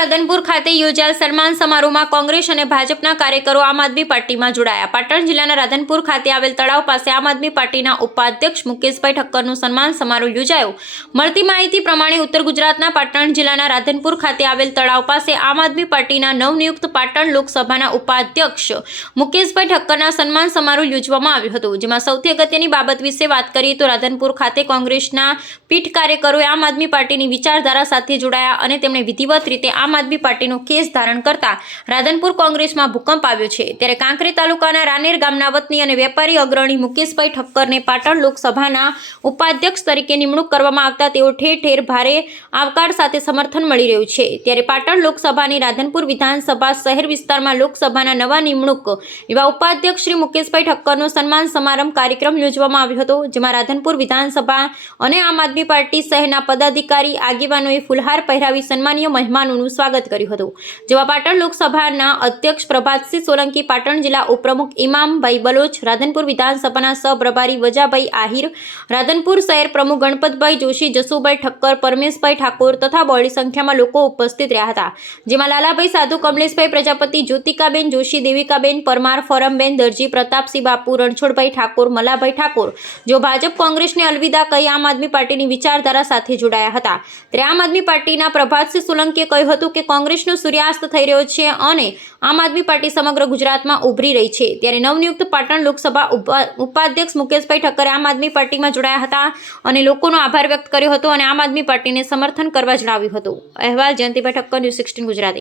રાધનપુર ખાતે યોજાયેલ સન્માન સમારોહમાં કોંગ્રેસ અને ભાજપના કાર્યકરો આમ આદમી પાર્ટીમાં જોડાયા। પાટણ જિલ્લાના રાધનપુર ખાતે આવેલ તળાવ પાસે આમ આદમી પાર્ટીના ઉપાધ્યક્ષ મુકેશભાઈ ઠક્કરનું સન્માન સમારોહ યોજાયો। મળતી માહિતી પ્રમાણે ઉત્તર ગુજરાતના પાટણ જિલ્લાના રાધનપુર ખાતે આવેલ તળાવ પાસે આમ આદમી પાર્ટીના નવનિયુક્ત પાટણ લોકસભાના ઉપાધ્યક્ષ મુકેશભાઈ ઠક્કરના સન્માન સમારોહ યોજવામાં આવ્યો હતો, જેમાં સૌથી અગત્યની બાબત વિશે વાત કરીએ તો રાધનપુર ખાતે કોંગ્રેસના પીઠ કાર્યકરોએ આમ આદમી પાર્ટીની વિચારધારા સાથે જોડાયા અને તેમણે વિધિવત રીતે આમ આદમી પાર્ટીનો કેસ ધારણ કરતા રાધનપુર કોંગ્રેસમાં ભૂકંપ આવ્યો છે। ત્યારે કાંકરેજ તાલુકાના રાનેર ગામના વતની અને વેપારી અગ્રણી મુકેશભાઈ ઠક્કરને પાટણ લોકસભાના ઉપાધ્યક્ષ તરીકે નિમણૂક કરવામાં આવતા તેઓ ઠેર ઠેર ભારે આવકાર સાથે સમર્થન મળી રહ્યું છે। ત્યારે પાટણ લોકસભાની રાધનપુર વિધાનસભા શહેર વિસ્તારમાં લોકસભાના નવા નિમણૂક એવા ઉપાધ્યક્ષ શ્રી મુકેશભાઈ ઠક્કરનો સન્માન સમારંભ કાર્યક્રમ યોજવામાં આવ્યો હતો, જેમાં રાધનપુર વિધાનસભા અને આમ આદમી પાર્ટી શહેરના પદાધિકારી આગેવાનોએ ફુલહાર પહેરાવી સન્માનીય મહેમાનોનું સ્વાગત કર્યું હતું, જેમાં પાટણ લોકસભાના અધ્યક્ષ પ્રભાતસિંહ સોલંકી, પાટણ જિલ્લા ઉપપ્રમુખ ઇમામભાઈ બલોચ, રાધનપુર વિધાનસભાના સહપ્રભારી વજાભાઈ આહિર, રાધનપુર શહેર પ્રમુખ ગણપતભાઈ જોશી, જસુભાઈ ઠક્કર, પરમેશભાઈ ઠાકોર તથા બહોળી સંખ્યામાં લોકો ઉપસ્થિત રહ્યા હતા, જેમાં લાલાભાઈ સાધુ, કમલેશભાઈ પ્રજાપતિ, જ્યોતિકાબેન જોશી, દેવિકાબેન પરમાર, ફરમબેન દરજી, પ્રતાપસિંહ બાપુ, રણછોડભાઈ ઠાકોર, મલાભાઈ ઠાકોર જેઓ ભાજપ કોંગ્રેસને અલવિદા કહી આમ આદમી પાર્ટીની વિચારધારા સાથે જોડાયા હતા। ત્યારે આમ આદમી પાર્ટીના પ્રભાતસિંહ સોલંકીએ કહ્યું હતું કે કોંગ્રેસનો સૂર્યાસ્ત થઈ રહ્યો છે અને આમ આદમી પાર્ટી સમગ્ર ગુજરાતમાં ઉભરી રહી છે। ત્યારે નવનિયુક્ત પાટણ લોકસભા ઉપાધ્યક્ષ મુકેશભાઈ ઠક્કરે આમ આદમી પાર્ટીમાં જોડાયા હતા અને લોકોનો આભાર વ્યક્ત કર્યો હતો અને આમ આદમી પાર્ટીને સમર્થન કરવા જણાવ્યું હતું। અહેવાલ જયંતિભાઈ ઠક્કર, ન્યૂઝ 16 ગુજરાતી।